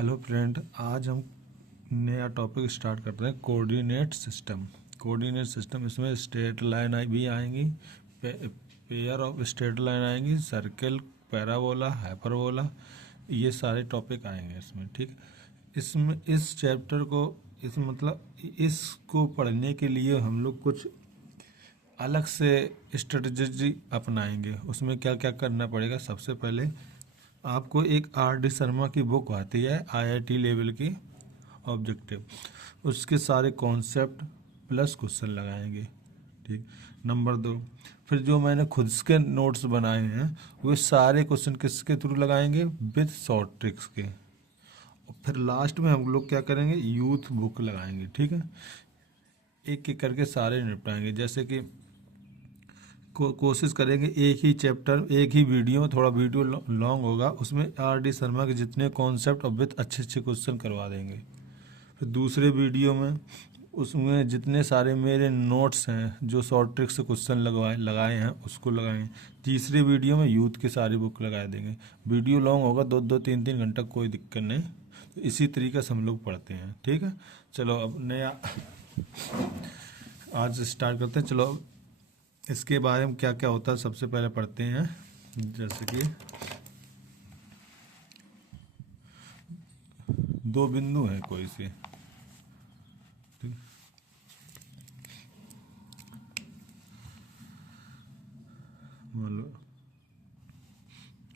Hello friend, आज हम नया टॉपिक स्टार्ट करते हैं। Coordinate system. कोऑर्डिनेट सिस्टम, इसमें स्ट्रेट लाइन भी आएंगी, पेयर ऑफ स्ट्रेट लाइन आएंगी, सर्कल, पैराबोला, हाइपरबोला, ये सारे टॉपिक आएंगे इसमें। ठीक, इसमें इस चैप्टर को इसको पढ़ने के लिए हम लोग कुछ अलग से स्ट्रेटजी अपनाएंगे। उसमें क्या क्या करना पड़ेगा? सबसे पहले आपको एक R D शर्मा की बुक आती है IIT लेवल की, ऑब्जेक्टिव, उसके सारे कॉन्सेप्ट प्लस क्वेश्चन लगाएंगे। ठीक। नंबर 2, फिर जो मैंने खुद के नोट्स बनाए हैं वो सारे क्वेश्चन किसके थ्रू लगाएंगे? विद शॉर्ट ट्रिक्स के। और फिर लास्ट में हम लोग क्या करेंगे? यूथ बुक लगाएंगे। ठीक है, एक एक करके सारे निपटाएंगे। जैसे कि कोशिश करेंगे एक ही चैप्टर, एक ही वीडियो में, थोड़ा वीडियो लॉन्ग होगा, उसमें R D शर्मा के जितने कॉन्सेप्ट और विथ अच्छे अच्छे क्वेश्चन करवा देंगे। फिर दूसरे वीडियो में उसमें जितने सारे मेरे नोट्स हैं जो शॉर्ट ट्रिक से क्वेश्चन लगाए हैं उसको लगाएंगे। तीसरे वीडियो में यूथ की सारी बुक लगा देंगे। वीडियो लॉन्ग होगा, 2-3 घंटा, कोई दिक्कत नहीं। तो इसी तरीके से हम लोग पढ़ते हैं। ठीक है, चलो अब नया आज स्टार्ट करते हैं। चलो इसके बारे में क्या क्या होता है सबसे पहले पढ़ते हैं। जैसे कि दो बिंदु हैं कोई से, मान लो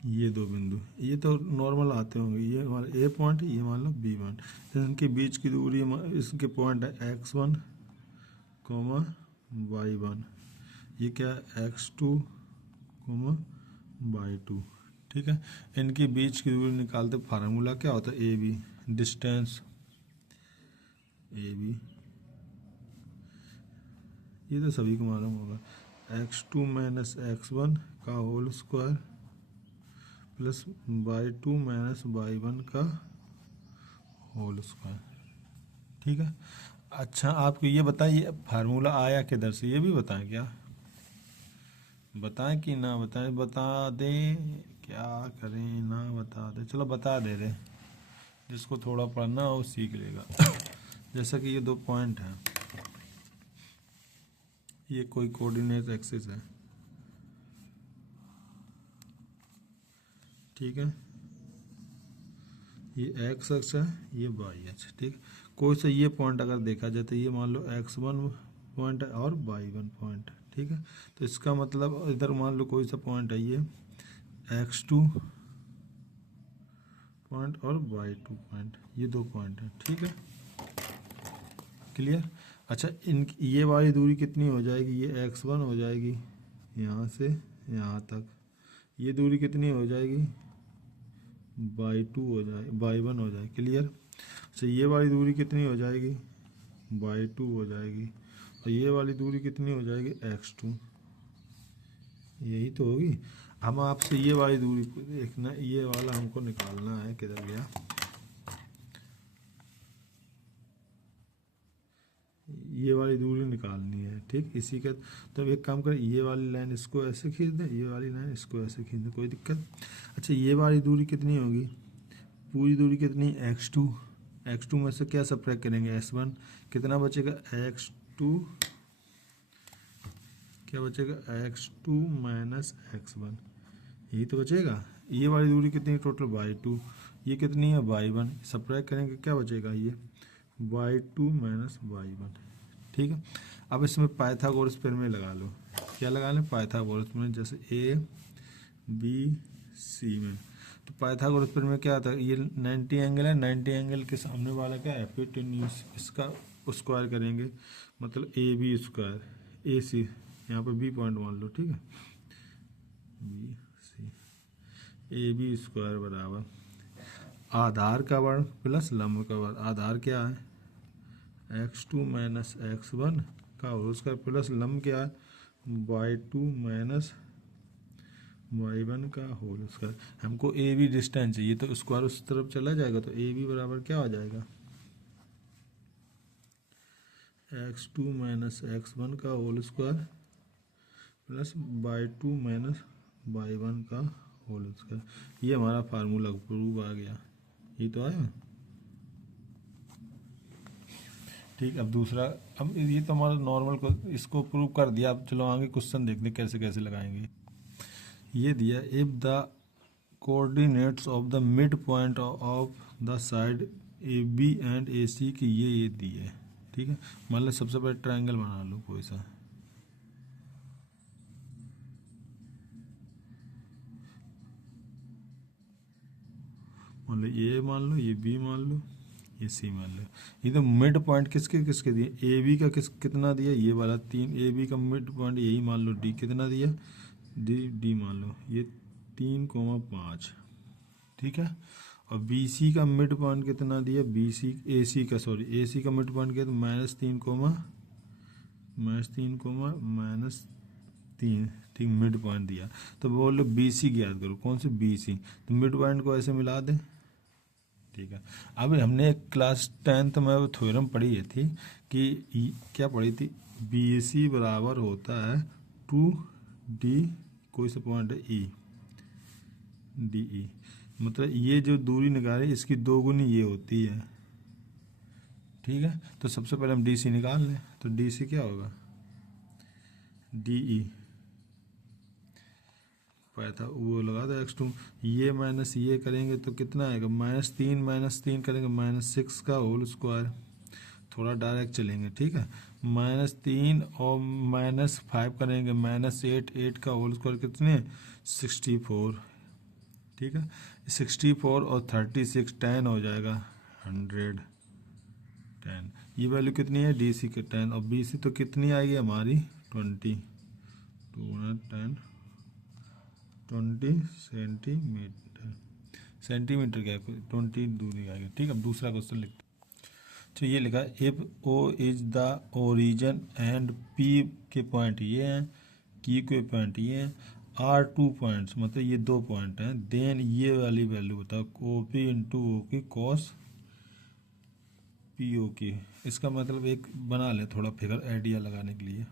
ये दो बिंदु, ये तो नॉर्मल आते होंगे, ये हमारा A पॉइंट, ये मान लो B पॉइंट। इनके बीच की दूरी, इसके पॉइंट है X1, Y1। ये क्या है? X2, Y2। ठीक है, इनके बीच की दूरी निकालते फार्मूला क्या होता है? AB, डिस्टेंस AB, ये तो सभी को मालूम होगा। X2 माइनस X1 का whole square plus Y2 minus Y1 का होल स्क्वायर। ठीक है, अच्छा आपको ये बताइए फार्मूला आया किधर से, ये भी बताएं क्या? बताएं कि ना बताएं? बता दें, क्या करें, ना बता दें? चलो बता दे रहे, जिसको थोड़ा पढ़ना हो सीख लेगा। जैसा कि ये दो पॉइंट हैं, ये कोई कोऑर्डिनेट एक्सिस है। ठीक है, ये एक्स अक्ष है, ये वाई अक्ष। ठीक, कोई सा ये पॉइंट अगर देखा जाए तो ये मान लो X1 पॉइंट है और Y1 पॉइंट। ठीक है, तो इसका मतलब इधर मान लो कोई सा पॉइंट है, ये X2 पॉइंट और Y2 पॉइंट, ये दो पॉइंट है। ठीक है, क्लियर? अच्छा, इन ये वाली दूरी कितनी हो जाएगी? ये X1 हो जाएगी यहाँ से यहाँ तक। ये दूरी कितनी हो जाएगी? Y2 हो जाए, Y1 हो जाए। क्लियर? अच्छा, ये वाली दूरी कितनी हो जाएगी? Y2 हो जाएगी। और ये वाली दूरी कितनी हो जाएगी? X2। यही तो होगी। हम आपसे ये वाली दूरी देखना, ये वाला हमको निकालना है, किधर गया? ये वाली दूरी निकालनी है। ठीक, इसी का तो एक काम करें, ये वाली लाइन इसको ऐसे खींच दें, ये वाली लाइन इसको ऐसे खींच दें, कोई दिक्कत? अच्छा, ये वाली दूरी कितनी होगी? पूरी दूरी कितनी? X2। X2 में से क्या सब्ट्रैक्ट करेंगे? S1। कितना बचेगा? X2, क्या बचेगा? X2 माइनस X1, यही तो बचेगा। ये वाली दूरी कितनी? Total Y2। ये कितनी है? Y1। सब्ट्रैक्ट करेंगे, क्या बचेगा? ये Y2 माइनस Y1। ठीक है, अब इसमें पाइथागोरस प्रमेय लगा लो। क्या लगा लें? पाइथागोरस में, जैसे ABC में, तो पाइथागोरस प्रमेय क्या आता है? ये 90 एंगल है, 90 एंगल के सामने वाला क्या है? हाइपोटेन्यूज। इसका स्क्वायर करेंगे, मतलब AB स्क्वायर, AC, यहाँ पे B पॉइंट मान लो। ठीक है, BC, AB स्क्वायर बराबर आधार का वर्ण प्लस लंब का वर्ण। आधार क्या है? X2 माइनस X1 का होल स्क्वायर प्लस लंब क्या है? Y2 माइनस Y1 का होल स्क्वायर। हमको AB डिस्टेंस चाहिए, तो स्क्वायर उस तरफ चला जाएगा, तो AB बराबर क्या आ जाएगा? X2 माइनस X1 का whole square plus Y2 minus Y1 का होल स्क्वायर। ये हमारा फार्मूला प्रूव आ गया। ये तो आया। ठीक, अब दूसरा, अब ये तो हमारा नॉर्मल को इसको प्रूव कर दिया। अब चलो आगे क्वेश्चन देखते हैं कैसे कैसे लगाएंगे। ये दिया, if the coordinates of the mid point of the side A B and A C की ये दिए, ठीक है। मान लो सबसे पहले ट्रायंगल बना लो कोई सा, मान लो ए मान लो, ये बी मान लो, ये सी मान लो। ये तो मिड पॉइंट किसके किसके दिए, ए बी का कितना दिया, ये वाला 3, ए बी का मिड पॉइंट यही मान लो, डी कितना दिया, डी मान लो ये 3,5, ठीक है। और बी सी का मिड पॉइंट कितना दिया, बी सी ए सी का, सॉरी ए सी का मिड पॉइंट किया तो -3, -3, ठीक, मिड पॉइंट दिया। तो बोलो बी सी की याद करो, कौन सी, बी सी, तो मिड पॉइंट को ऐसे मिला दें, ठीक है। अब हमने क्लास 10th में वो थ्योरम पढ़ी थी कि क्या पढ़ी थी, बी सी बराबर होता है 2D, कोई सा पॉइंट है ई, डी ई, मतलब ये जो दूरी निकाले इसकी 2 गुनी ये होती है, ठीक है। तो सबसे पहले हम डी सी निकाल लें, तो डी सी क्या होगा, डी ई पाया था वो लगा दो x2, ये माइनस ये करेंगे तो कितना आएगा, -3 करेंगे -6 का होल स्क्वायर, थोड़ा डायरेक्ट चलेंगे, ठीक है। -3 और -5 करेंगे -8 का होल स्क्वायर कितने, 64, ठीक है। 64 और 36 10 हो जाएगा 110, ये वैल्यू कितनी है, डी सी के 10, और बी सी तो कितनी आएगी हमारी 20, 20 सेंटीमीटर क्या 20 दूरी आएगी, ठीक है। अब दूसरा क्वेश्चन लिखते हैं। तो ये लिखा, if O is the origin and P के पॉइंट ये हैं, क्यू के पॉइंट ये हैं, आर 2 पॉइंट्स, मतलब ये 2 पॉइंट हैं, देन ये वाली वैल्यू बताओ, ओ पी इंटू ओ की कॉस पी ओ की। इसका मतलब एक बना लें थोड़ा फिगर आइडिया लगाने के लिए,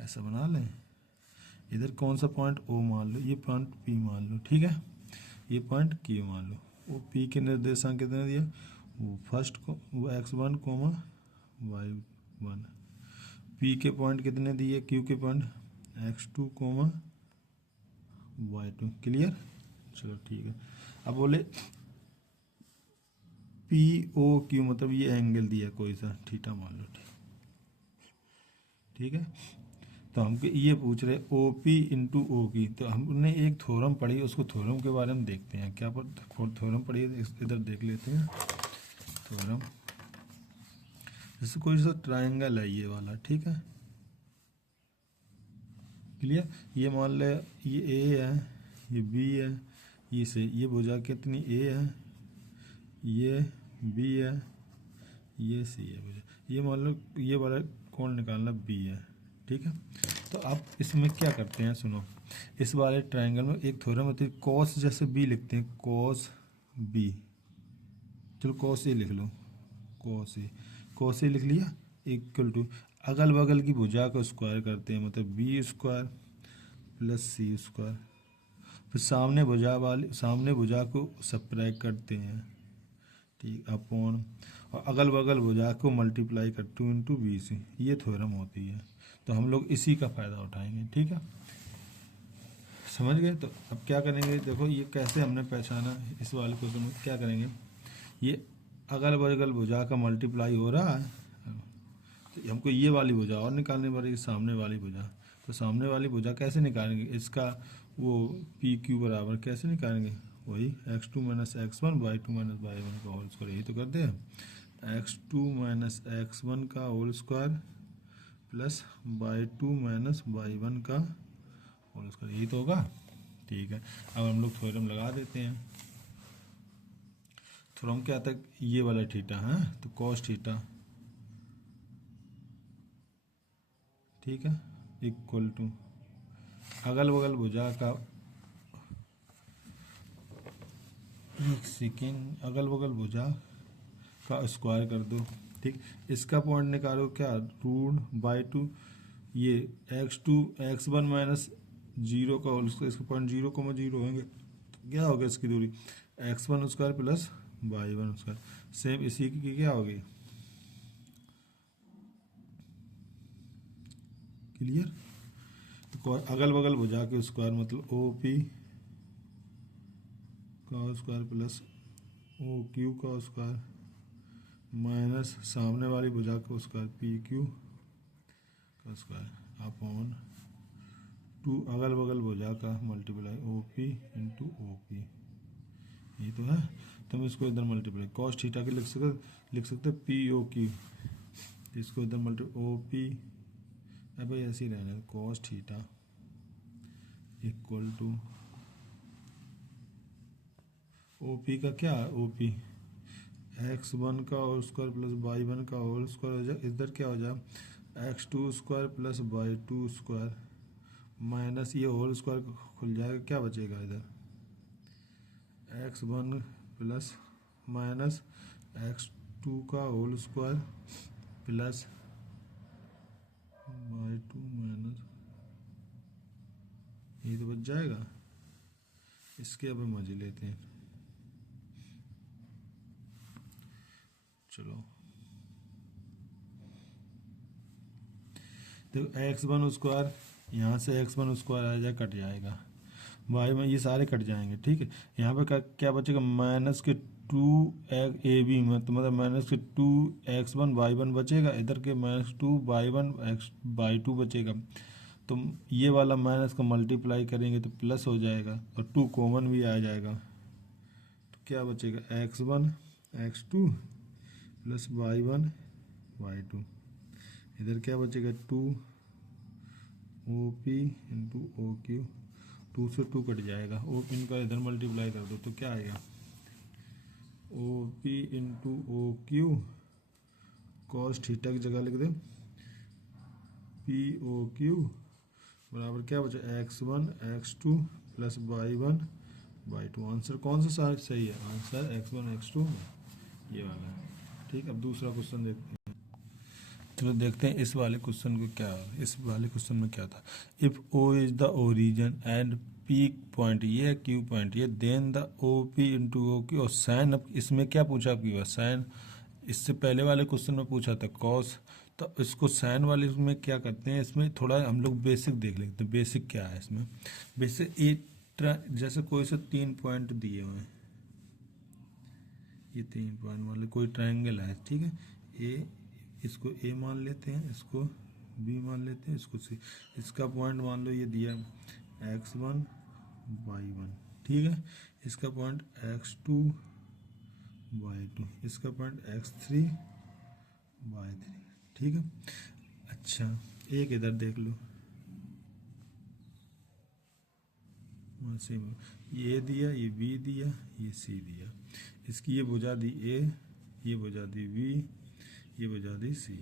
ऐसा बना लें, इधर कौन सा पॉइंट ओ मान लो, ये पॉइंट पी मान लो, ठीक है, ये पॉइंट क्यू मान लो। वो पी के निर्देशांक कितने दिया, वो फर्स्ट को वो x1, y1, पी के पॉइंट कितने दिए, क्यू के पॉइंट x2, y2, क्लियर, चलो ठीक है। अब बोले पी ओ क्यू, मतलब ये एंगल दिया कोई सा थीटा मान लो, ठीक है। तो हमको ये पूछ रहे ओ पी इंटू ओ की, तो हमने एक थ्योरम पढ़ी, उसको थ्योरम के बारे में देखते हैं, क्या पर थ्योरम पढ़ी है, इधर देख लेते हैं थ्योरम। जैसे कोई सा ट्रायंगल है ये वाला, ठीक है, क्लियर, ये मान ले ये ए है, ये बी है, ये से ये भुजा कितनी ए है, ये बी है, ये सी है भुजा, ये मान लो ये वाला कौन निकालना, बी है, ठीक है। तो अब इसमें क्या करते हैं, सुनो, इस वाले ट्रायंगल में एक थ्योरम होती है, कॉस जैसे बी लिखते हैं, कॉस बी, चलो कॉस ए लिख लो, कॉस ए लिख लिया, इक्वल टू अगल बगल की भुजा को स्क्वायर करते हैं, मतलब बी स्क्वायर प्लस सी स्क्वायर, फिर सामने भुजा को सब्ट्रैक्ट करते हैं, ठीक, अपॉन, और अगल बगल भुजा को मल्टीप्लाई कर 2 इंटू बी सी, ये थ्योरम होती है। तो हम लोग इसी का फ़ायदा उठाएंगे, ठीक है, समझ गए। तो अब क्या करेंगे, देखो ये कैसे हमने पहचाना, इस वाले क्वेश्चन में क्या करेंगे, ये अगल बगल भुजा का मल्टीप्लाई हो रहा है, तो हमको ये वाली भुजा और निकालनी पड़ेगी, सामने वाली भुजा। तो सामने वाली भुजा कैसे निकालेंगे, इसका वो पी क्यू बराबर कैसे निकालेंगे, वही x2 minus x1 y2 minus y1 का होल स्क्वायर, यही तो करते हैं, x2 माइनस x1 का whole square plus y2 minus y1 का होल स्क्वायर, यही तो होगा, ठीक है। अब हम लोग थ्योरम लगा देते हैं। थ्योरम क्या आता है, ये वाला थीटा है, तो कॉस थीटा, ठीक है, इक्वल टू अगल बगल भुजा का, एक सेकेंड, अगल बगल भुजा का स्क्वायर कर दो, ठीक। इसका पॉइंट निकालो क्या, √/2, ये x2 x1 माइनस 0 का होल स्क्वायर, इसका पॉइंट 0,0 होंगे, तो क्या होगा इसकी दूरी, x1 square plus y1 square, same इसी की क्या होगी, क्लियर। तो अगल बगल भुजा के स्क्वायर मतलब ओ पी का स्क्वायर प्लस ओ क्यू का स्क्वायर माइनस सामने वाली भुजा का स्क्वायर पी क्यू का स्क्वायर अपॉन 2 अगल बगल भुजा का multiply O P into O P, ये तो है। तो हम इसको इधर मल्टीप्लाई कॉस थीटा के लिख सकते पी ओ क्यू, इसको इधर मल्टीप्लाई ओ पी, अब भाई ऐसे ही रहना है cos theta equal to O P का क्या है, ओ पी x1 का होल स्क्वायर प्लस y1 का होल स्क्वायर हो जाए, इधर क्या हो जाए x2 square plus y2 square minus ये होल स्क्वायर खुल जाएगा, क्या बचेगा इधर x1 प्लस माइनस x2 का whole square plus y2 minus, ये तो बच जाएगा। इसके अब हम मजे लेते हैं, चलो देखो x1 स्क्वायर यहाँ से x1 स्क्वायर आ जाए कट जाएगा, y में ये सारे कट जाएंगे, ठीक है। यहाँ पे क्या बचेगा माइनस के 2ab में, तो मतलब माइनस के 2x1 y1 बचेगा, इधर के माइनस 2y1 y2 बचेगा। तो ये वाला माइनस का मल्टीप्लाई करेंगे तो प्लस हो जाएगा और 2 कॉमन भी आ जाएगा, तो क्या बचेगा x1 x2 plus y1 y2, इधर क्या बचेगा 2 O P into O Q, 2 से 2 कट जाएगा, ओ पी इनका इधर मल्टीप्लाई कर दो तो क्या आएगा O P into O Q cos theta की जगह लिख दे पी ओ क्यू बराबर क्या बचा x1 x2 plus y1 y2। Answer कौन सा सही है, आंसर x1 x2 ये वाला है, ठीक। अब दूसरा क्वेश्चन देखते हैं, चलो देखते हैं इस वाले क्वेश्चन को क्या, इस वाले क्वेश्चन में क्या था। If O is the origin and P Q point ये क्यू पॉइंट ये, then the O P into O Q, और साइन, अब इसमें क्या पूछा आपकी बात साइन, इससे पहले वाले क्वेश्चन में पूछा था कॉस, तो इसको साइन वाले में क्या करते हैं, इसमें थोड़ा हम लोग बेसिक देख लेते हैं। बेसिक क्या है इसमें, बेसिक जैसे कोई से 3 पॉइंट दिए हुए हैं, ये 3 पॉइंट वाले कोई ट्रायंगल है, ठीक है। ए, इसको ए मान लेते हैं, इसको बी मान लेते हैं, इसको सी, इसका पॉइंट मान लो ये दिया x1 y1, ठीक है। इसका पॉइंट x2 y2, इसका पॉइंट x3 y3, ठीक है। अच्छा एक इधर देख लो, सेम ये दिया, ये बी दिया, ये सी दिया, इसकी ये भुजा दी ए, ये भुजा दी बी, ये भुजा दी सी,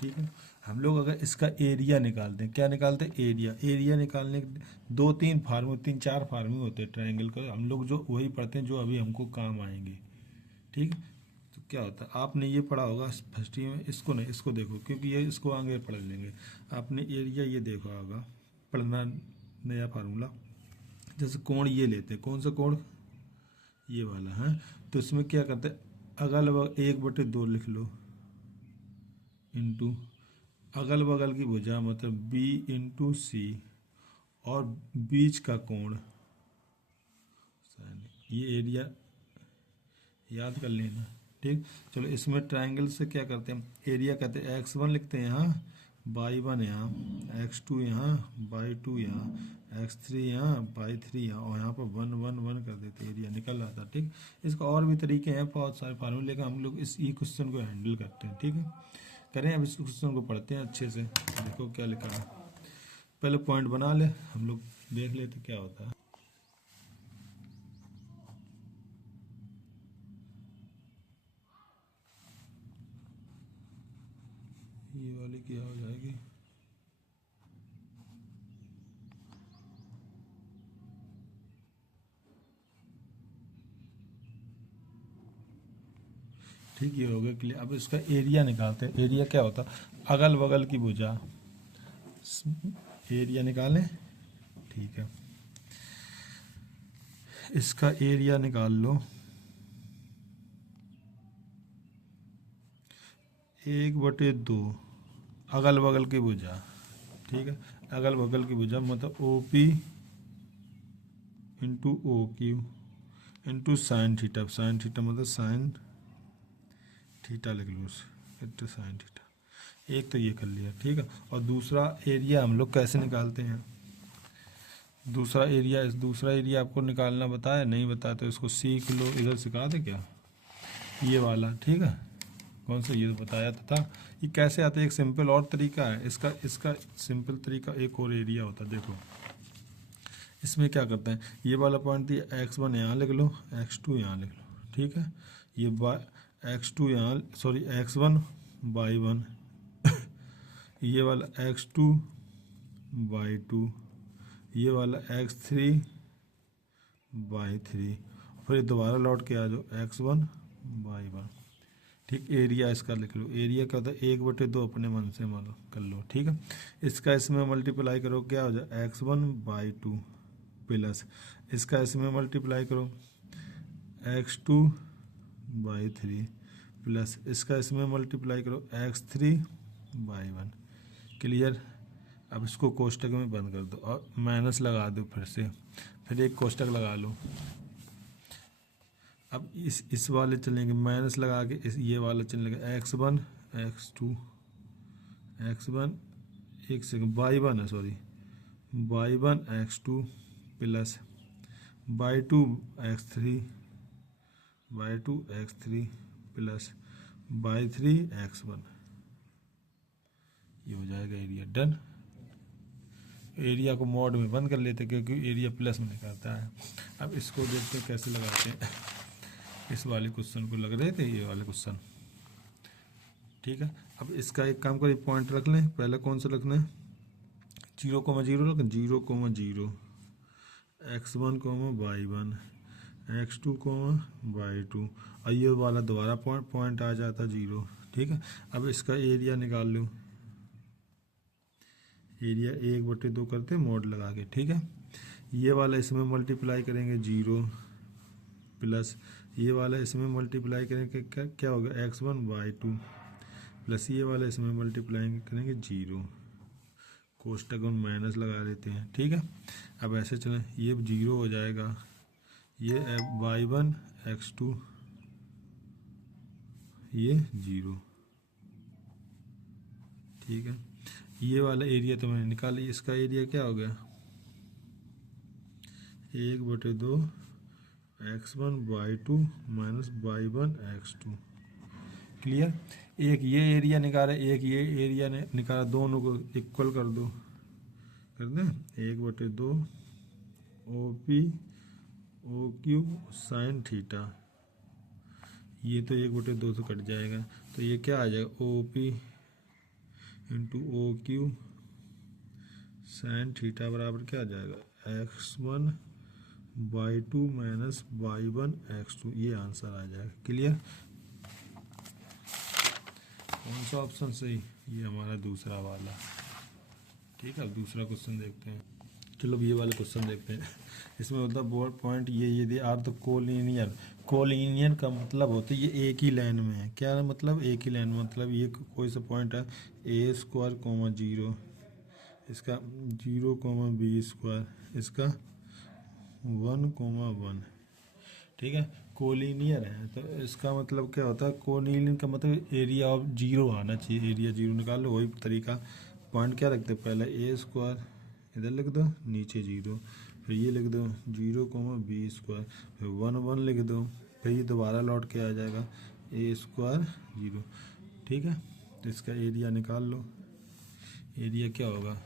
ठीक है। हम लोग अगर इसका एरिया निकालते हैं, क्या निकालते हैं एरिया, एरिया निकालने के 2-3 फार्मूले 3-4 फार्मूले होते हैं ट्रायंगल का, हम लोग जो वही पढ़ते हैं जो अभी हमको काम आएंगे, ठीक। तो क्या होता है आपने ये पढ़ा होगा फर्स्ट ईयर में, इसको नहीं इसको देखो क्योंकि ये इसको आगे पढ़ लेंगे। आपने एरिया ये देखा होगा पढ़ना, नया फार्मूला, जैसे कोण ये लेते हैं, कौन सा कोण ये वाला है, तो इसमें क्या करते हैं अगल बगल 1/2 लिख लो इंटू अगल बगल की भुजा मतलब बी इंटू सी और बीच का कोण, ये एरिया याद कर लेना, ठीक। चलो इसमें ट्रायंगल से क्या करते हैं एरिया कहते हैं x1 लिखते हैं यहाँ, y1 यहाँ, x2 यहाँ, y2 यहाँ, x3 यहाँ, y3 यहाँ, और यहाँ पर 1 1 1 कर देते, एरिया निकल आता है, ठीक। इसका और भी तरीके हैं, बहुत सारे फार्मूले, लेकिन हम लोग इस क्वेश्चन को हैंडल करते हैं, ठीक है। करें अब इस क्वेश्चन को पढ़ते हैं अच्छे से, देखो क्या लिखा है। पहले पॉइंट बना ले, हम लोग देख लेते क्या होता है। ये वाली क्या हो जाएगी, ठीक, ये हो गया क्लियर। अब इसका एरिया निकालते हैं, एरिया क्या होता है अगल बगल की भुजा, एरिया निकालें, ठीक है। इसका एरिया निकाल लो 1/2 अगल बगल की भुजा, ठीक है। अगल बगल की भुजा मतलब O P into O Q into sine theta, sine theta मतलब साइन थीटा लिख लो इंटू साइन थीटा। एक तो ये कर लिया, ठीक है। और दूसरा एरिया हम लोग कैसे निकालते हैं, दूसरा एरिया आपको निकालना बताया नहीं बताया तो इसको सीख लो, इधर सिखा दे क्या, ये वाला, ठीक है। कौन सा, ये तो बताया था ये कैसे आता है। एक सिंपल और तरीका है इसका, सिंपल तरीका एक और एरिया होता है। देखो इसमें क्या करते हैं, ये वाला पॉइंट दिया x1 यहाँ लिख लो, x2 यहाँ लिख लो, ठीक है। ये x2 यहाँ, सॉरी x1 y1 ये वाला x2 y2, ये वाला x3 y3, फिर दोबारा लौट के आ जाओ x1 y1, ठीक। एरिया इसका लिख लो, एरिया क्या होता है 1/2 अपने मन से मान कर लो, ठीक है। इसका इसमें मल्टीप्लाई करो क्या हो जाए x1/2 प्लस इसका इसमें मल्टीप्लाई करो x2/3 प्लस इसका इसमें मल्टीप्लाई करो x3/1। क्लियर। अब इसको कोष्टक में बंद कर दो और माइनस लगा दो फिर से, फिर एक कोष्टक लगा लो। अब इस वाले चलेंगे माइनस लगा के, ये वाला चलने लगा x1 x2 x1 एक सेकंड y1 है sorry y1 x2 plus y2 x3 plus y3 x1। ये हो जाएगा एरिया। डन। एरिया को मॉड में बंद कर लेते क्योंकि एरिया प्लस में निकलता है। अब इसको देखते हैं कैसे लगाते हैं। इस वाले क्वेश्चन को लग रहे थे ये वाले क्वेश्चन, ठीक है। अब इसका एक काम करिए, पॉइंट रख लें। पहले कौन सा रखना है, 0,0 रखें, 0,0 x1, y1 x2, y2 और ये वाला दोबारा पॉइंट आ जाता 0, ठीक है। अब इसका एरिया निकाल लो, एरिया 1/2 करते मोड लगा के, ठीक है। ये वाला इसमें मल्टीप्लाई करेंगे 0 प्लस ये वाला इसमें मल्टीप्लाई करेंगे क्या होगा x1 y2 प्लस ये वाला इसमें मल्टीप्लाई करेंगे 0, कोष्टक में माइनस लगा लेते हैं, ठीक है। अब ऐसे चलें, ये 0 हो जाएगा, ये y1 x2 ये 0, ठीक है। ये वाला एरिया तो मैंने निकाल लिया, इसका एरिया क्या हो गया 1/2 x1 y2 minus y1 x2। Clear. एक ये एरिया निकाला, एक ये एरिया ने निकाला, दोनों को इक्वल कर दो, कर दें 1/2 OP OQ साइन थीटा, ये तो 1/2 से कट जाएगा, तो ये क्या आ जाएगा OP into OQ sine theta बराबर क्या आ जाएगा x1 y2 minus y1 x2, ये आंसर आ जाएगा। क्लियर। कौन सा ऑप्शन सही, ये हमारा दूसरा वाला, ठीक है। अब दूसरा क्वेश्चन देखते हैं। चलो ये वाला क्वेश्चन देखते हैं। इसमें होता है बोर्ड पॉइंट ये दे आर तो कोलिनियर, कोलिनियर का मतलब होता है ये एक ही लाइन में है। क्या मतलब एक ही लाइन में, मतलब ये कोई सा पॉइंट है a² 0, इसका 0, b², इसका 1, 1, ठीक है। कोलिनियर है तो इसका मतलब क्या होता है, कोलिनियर का मतलब एरिया ऑफ 0 आना चाहिए, एरिया 0 निकाल लो। वही तरीका, पॉइंट क्या रखते हैं पहले a² इधर लिख दो, नीचे 0, फिर ये लिख दो 0, b², फिर 1, 1 लिख दो, फिर ये दोबारा लौट के आ जाएगा a² 0, ठीक है। तो इसका एरिया निकाल लो, एरिया क्या होगा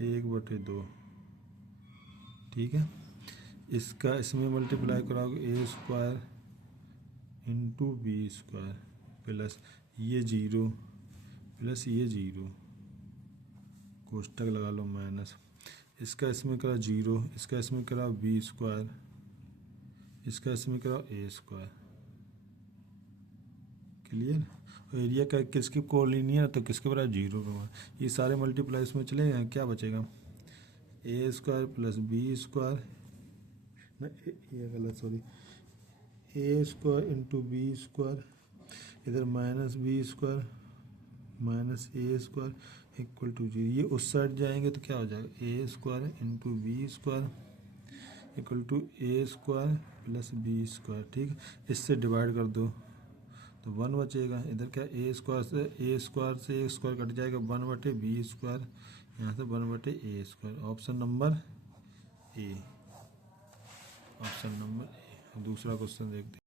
1/2, ठीक है। इसका इसमें मल्टीप्लाई कराओगे a² इंटू b² प्लस ये 0 प्लस ये 0, कोष्टक लगा लो माइनस, इसका इसमें करा 0, इसका इसमें करा b², इसका इसमें करा a²। क्लियर। एरिया का किसके कोलिनियर तो किसके बराबर 0 के बराबर, ये सारे मल्टीप्लाई इसमें चले गए, क्या बचेगा a² प्लस b², ये गलत सॉरी, a² इंटू b², इधर minus b² minus A square equal to 0। ये उस साइड जाएंगे तो क्या हो जाएगा, A square into B square equal to A square plus B square. ठीक है, इससे डिवाइड कर दो तो 1 बचेगा। इधर क्या ए स्क्वायर से ए स्क्वायर कट जाएगा, 1/b स्क्वायर, यहाँ से 1/a square. Option number A, option number A. दूसरा क्वेश्चन देखते हैं।